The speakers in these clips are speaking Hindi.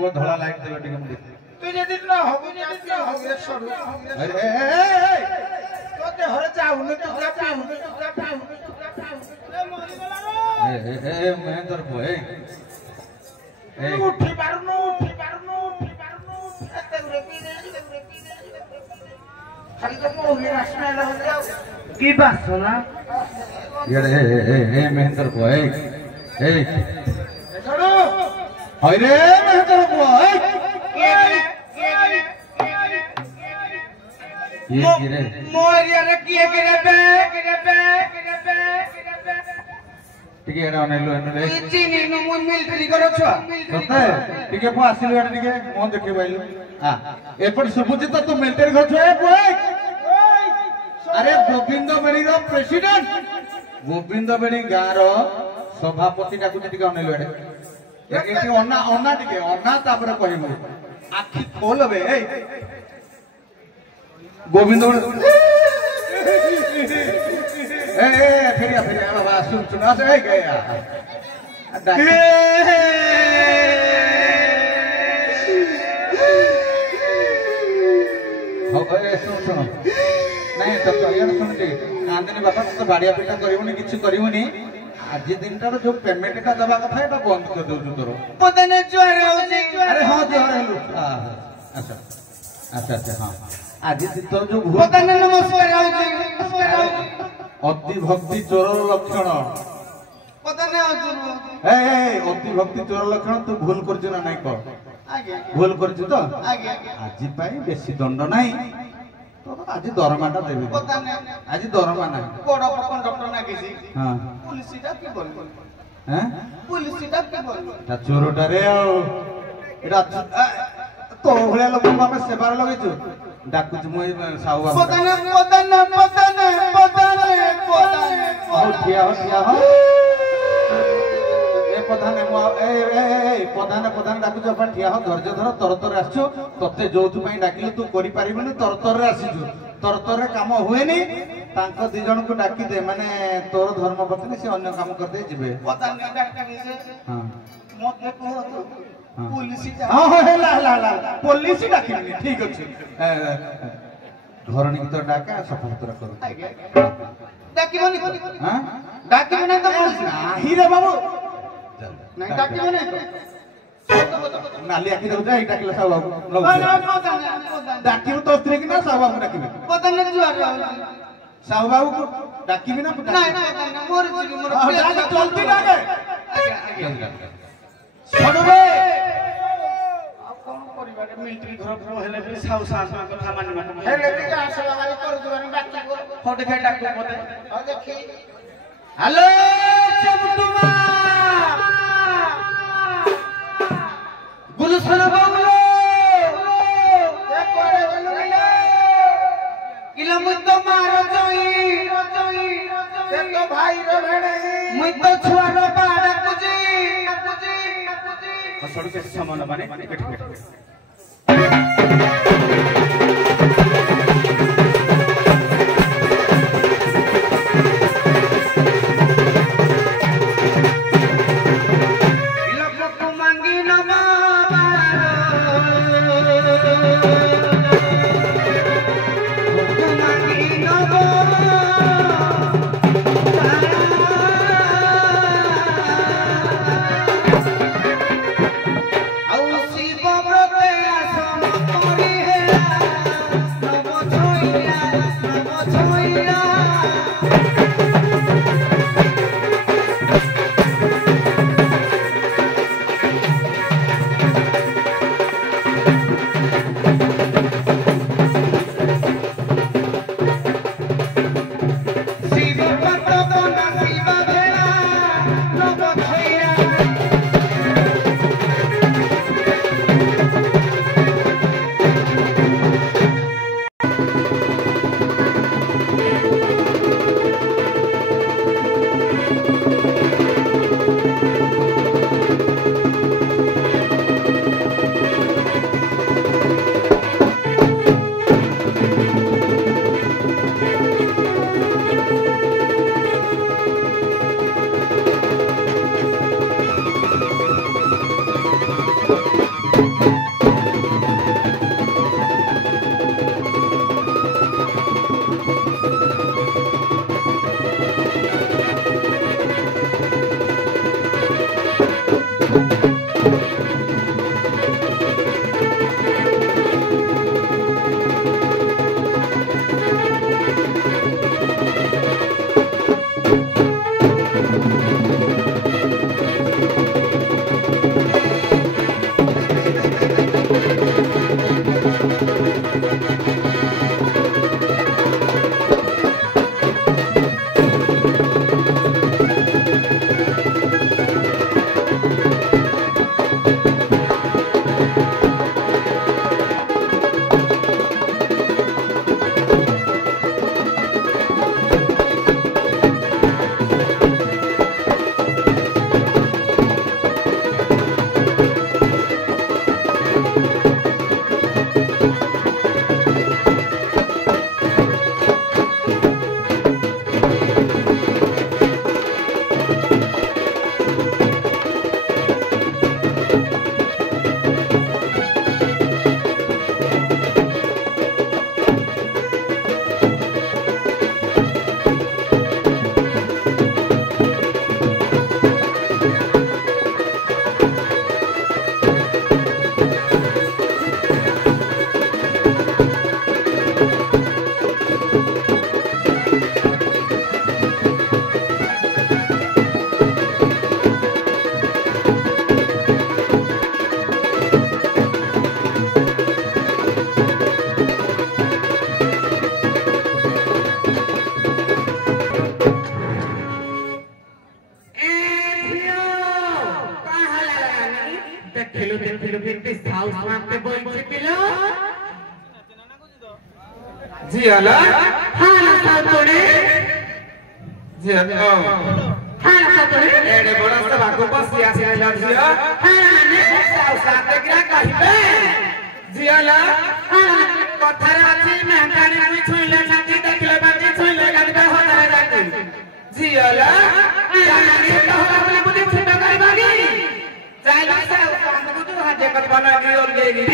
को धड़ा लाइट देबे टिके मुंडी तू यदि न होबे सरू अरे तो ते हरे जाऊ न तू जा पाऊ ए महेंद्र भाई उठी पारुनु एते उरे पी दे खाली तो मोही रास्ता लग जाओ की बात सुना ये महेंद्र भाई ए छोड़ो हाय रे महेंद्र भाई ये गिरे मोरिया रे किए गिरे बे टिके एना नेलो एने चीनी नु मुन मिलिटरी करो छुआ सते टिके पो आसिलु एने टिके मोन देखे बाइलु हां एपट सुबुची तो तू मिलिटरी घर छुए भाई अरे गोविंद बेणी रो प्रेसिडेंट गोविंद बेणी गाँ रो सभापति डाकु टिके अनेलो एडे एके ओना टिके ओना तापर कहिबो आखी खोल बे ए गोविंद ए फेरिया बाबा सुन आ ए गया हो ए सुन नहीं तो यार सुन दे कांदनी बाबा तो बाड़िया पिटा करिवनी किछ करिवनी आज दिनटार जो पेमेंट का दबा कथा एटा बंद कर दउ तोरो पता ने जोर होजी अरे हां जोर हेलु अच्छा हां आज तो जो पता ने नमस्कार होजी अति भक्ति चोर लक्षण पता ने होजी ए अति भक्ति चोर लक्षण तू भूल करछ ना नहीं कह आगे भूल करछ तो आगे आज पई बेसी दंड नहीं तो आज दरमाटा देबे पता ने आज दरमा नहीं कोड कंडक्टर ना किसी हां पुलिस टा की बोल हैं पुलिस टा की बोल ता चोरटा रे एटा तो भलिया लोक हम सेवार लगैछु डाकुच मु साहू बाबू पता ने हो ठिया हो ए प्रधान डाकुच अपन ठिया हो धैर्य धर तरतर आछो तते जोथु पई डाकिले तू करि पारिबनी तरतर आसीजु तरतर काम हुएनी तांको दि जन को डाकी दे माने तोर धर्म पत्नी से अन्य काम कर दे जिवे पता ने डाकी से हां मत को पुलिस हां ला पुलिस डाकिनी ठीक अछि धरणी तो डाका सफलता करो डाकी बनी हां डाकी बने तो नाही रे बाबू नहीं डाकी बने नाली आखि दउ जा एटा किलो साहू बाबू डाकी तो स्त्री कि ना साहू बाबू डाकी पता ने जुआर साहू बाबू को डाकी बिना नहीं मोर चलती डाके छोड़ो बे मिलिट्री घर हेले भी साउ सास कथा मानि मत हेले भी आसला मारी कर दुआनी बाकी को हो देखे डाकू मते हो देखी हेलो चमटुमा गुलशन बाबू ए कोड़े गलु किलो मुई तो मारो जोई से तो भाई रे भेणे मुई तो छुआ रो बाड़ा कुजी सड़क के सामान माने बैठ जी हला हां सातोड़े जी हां हां सातोड़े एडे बड़ा से भागो बस आसी आइला जी हां ने साउ साते किरा कहिबे जी हला हां कथारे अछि मेहकानी कोई छुइले छाती देखले बाकी छुइले गनका होता जाती जी हला जानी तोहरा बोले बुद्धि छिटा करबागी जाइला साउ साते को तू हाथे कर बनागी और गेगी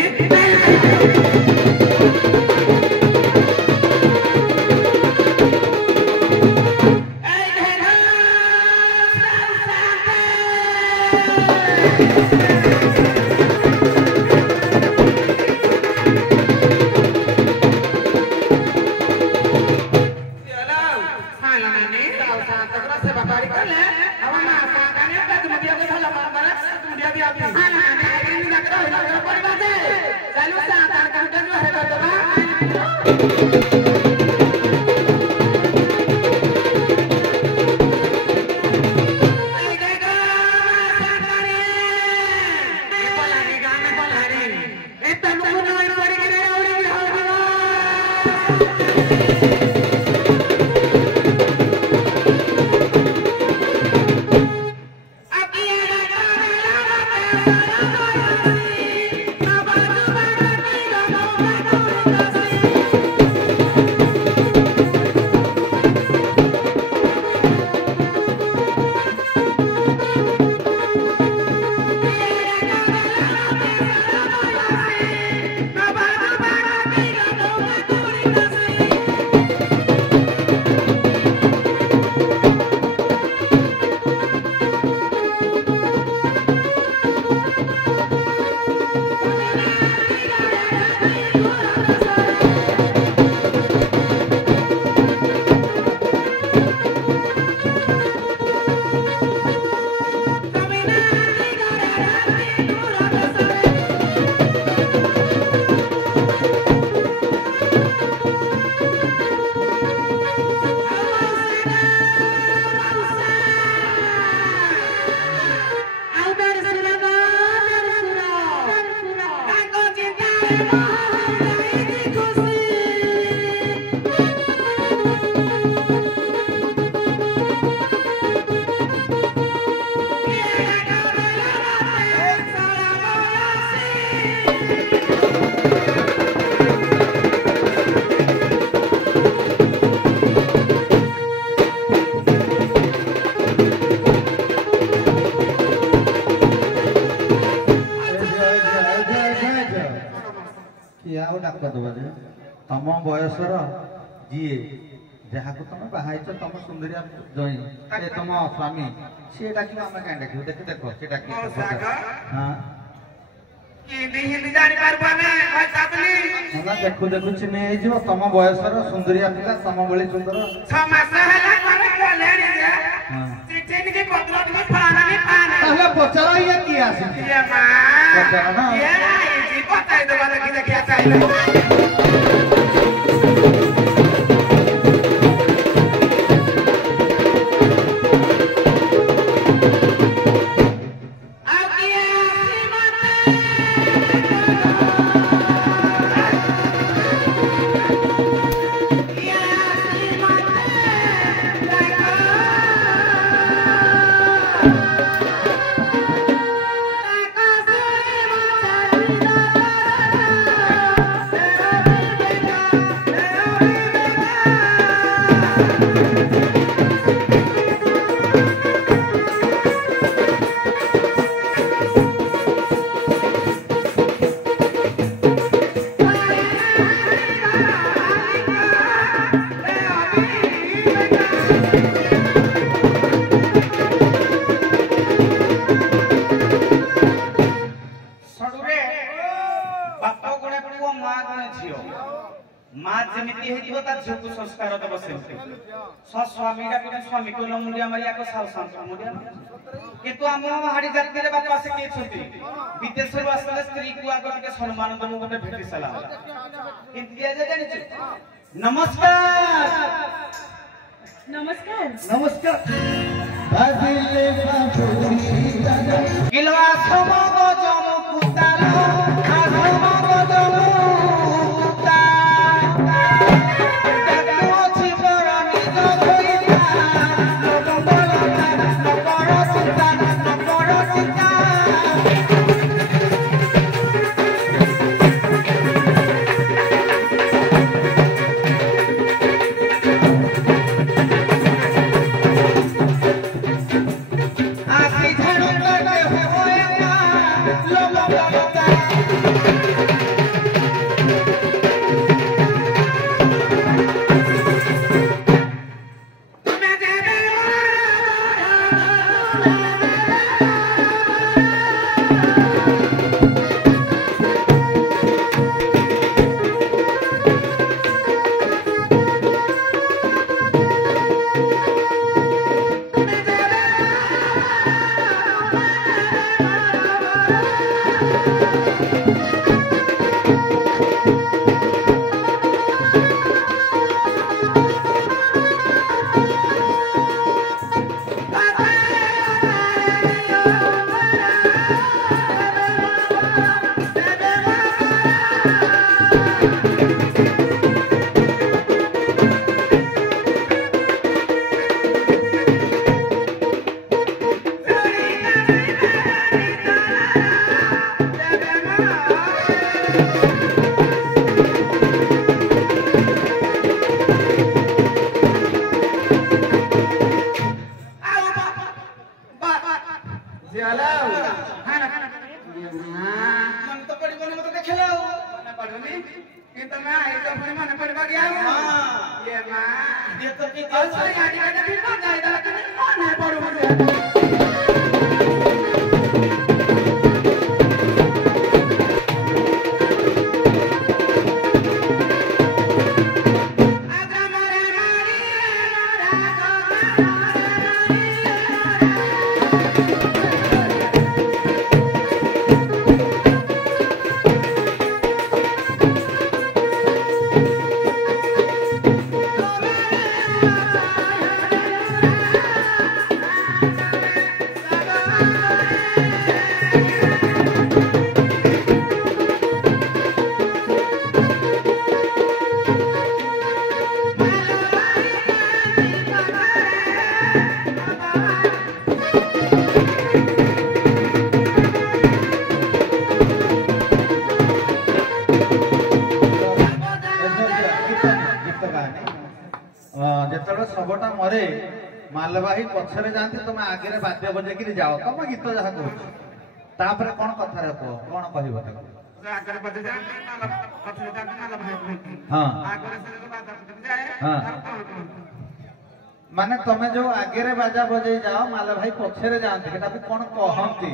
तम बयसर जी जहाँ को तुम बाहर तुम सुंदरिया जई तुम स्वामी सी डाक आम कहीं डाक देख देख से डाक देखु देखु चिन्ह हो तुम बयसर सुंदरिया पिला तुम भली सुंदर पचार ये किए आस झियो मां जेमिति हेतिबो ता झियो को संस्कार दब सेमति स्वामी डा स्वामी को मुंडिया मारिया को साल संत मुंडिया किंतु हम हाडी जाति रे बापा से के छथि विदेश रो आसले स्त्री को आगो के सम्मान दम गोटे भेटी सला किंतु दिया जे जानि छु नमस्कार नमस्कार नमस्कार बाजिले बाबुरी दादा किलवा समग जम कुतारो आसमग जम कुता देखो छि पर निज धोइता नबलता नबर चिता नबर चिता आसी झाड़ू करते होएगा लोगों का सबटा मरे मालवाही पछरे जानती तुम आगे बाद्य बजे जाओ तुम गीत जहाँ कह तापर कौन कथा कह कौन कहब माने तमे जो आगे बाजा बजे जाओ माल भाई पछरे जानती कौन कहती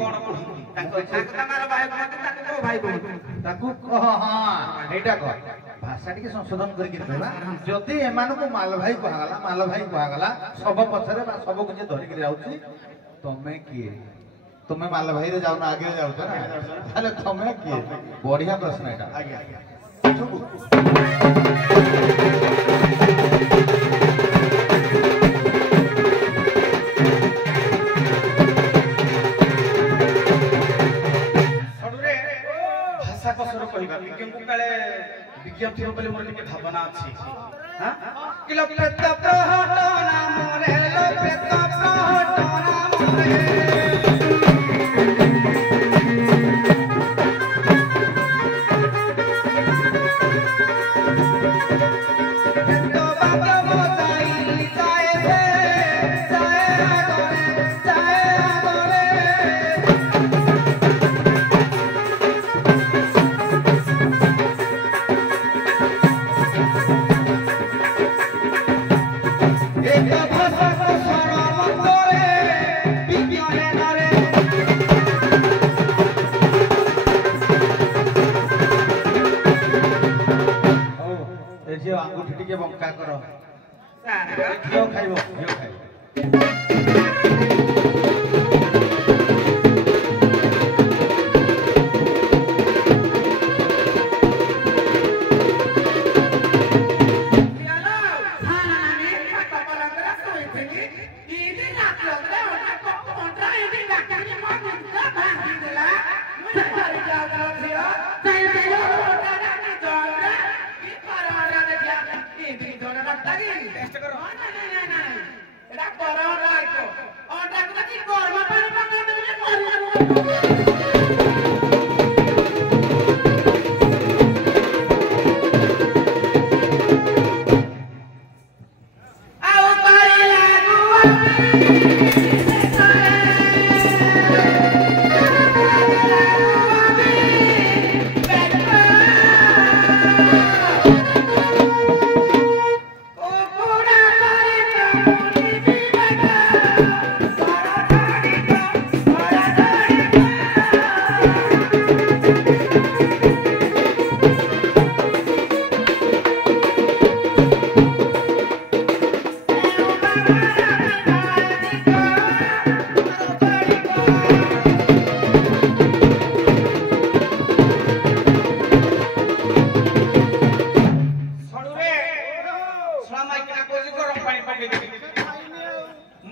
भाषा टी संशोधन करदी एमानू माल भाई कहगला सब पछरे सब कुछ धरिक जाऊँगी तमें किए तुम्हें माल भाई रे जाओ आगे जाऊँ ना तमें किए बढ़िया प्रश्न है विज्ञप्ति बोले मोर टिके भावना अछि हां किलो पेट प्रहटना मोरे लो पेट प्रहटना मोरे तो बाबा बताई जाए एक भाषा को शरण मंगले विज्ञान आंगुठी टिके बंका करो ସାର झियो खाइबो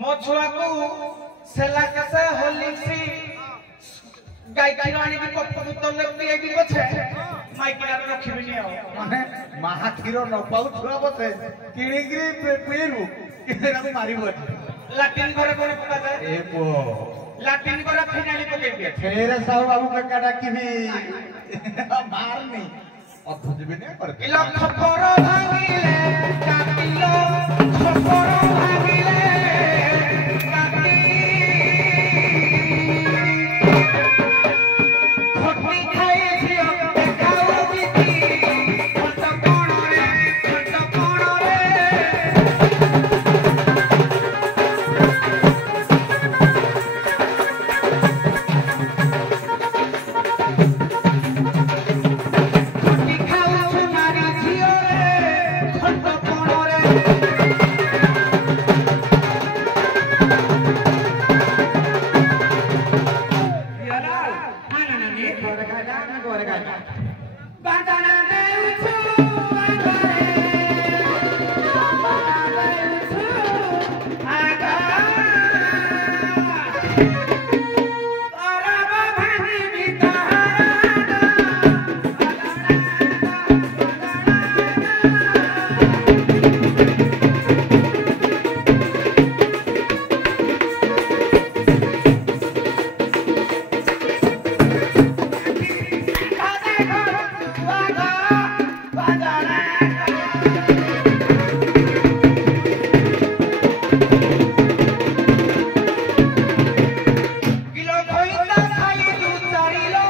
मो छुआ को सेला कैसे होली सी गाय गाय रानी की पप्पा बोतल ले पिए भी बचे माइकिना रखी भी नहीं हो माने माहा खीर न पाउ छुआ बसे किणिगिरी पेरू केरा मारी बट लाटिन घरे कोने पका जाए ए पो लाटिन घरे फिनाली पके दिए फेरे साहू बाबू का डाकी भी मारनी अद्भुत भी नहीं कर इला खपर भांगिले काटिलो खपर भांगिले काटी खटी खाई छियो देखाऊ बिती खट कोण रे खटी खाऊ छुनारी झियो रे खट कोण रे किलो खोइता खाई दू चारिलो